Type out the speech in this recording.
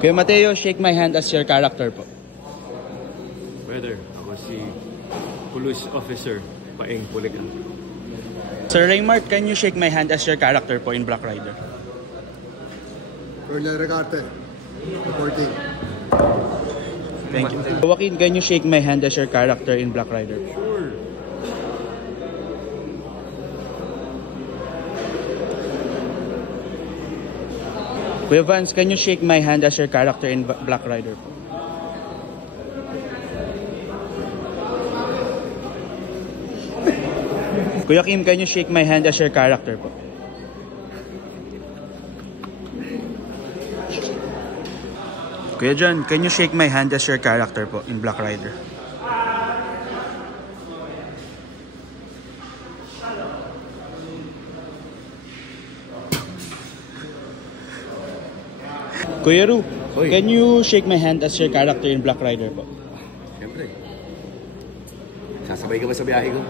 Kuya Mateo, shake my hand as your character po. Brother, ako si Police Officer Paeng Pulikan. Sir Raymart, can you shake my hand as your character po in Black Rider? Colonel Recarte, reporting. Thank you. Joaquin, can you shake my hand as your character in Black Rider? Sure. Kuya Vance, can you shake my hand as your character in Black Rider po? Kuya Kim, can you shake my hand as your character po? Kuya John, can you shake my hand as your character po in Black Rider? Kuya Ru, can you shake my hand as your character in Black Rider po? Siyempre. Sasabay ka ba sa biyahe ko?